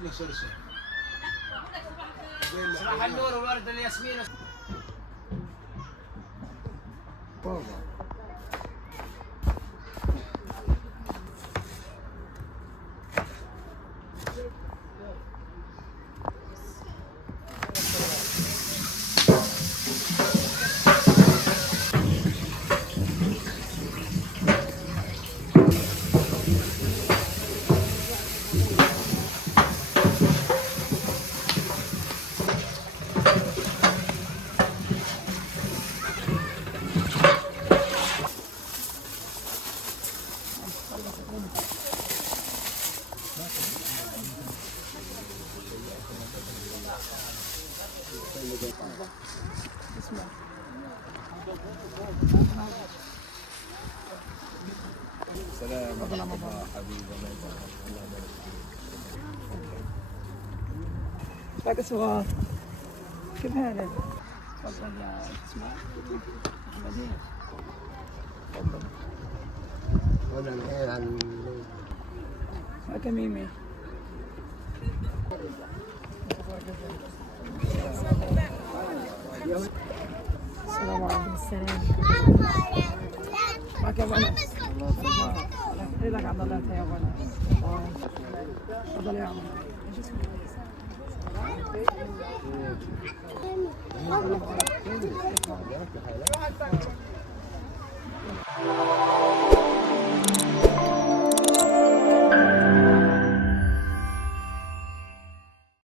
كله سلسل. صباح النور وورد الياسمين. بابا سلام الله حبيبي الله يبارك الله يبارك فيك. باقي صغار كيف حالك؟ تفضل يا اسماء احمدين تفضل. وانا الحين عن معك ميمي. السلام عليكم. السلام. معك ونس. الله لك عبد الله يا ونس. تفضل يا عمر. ايه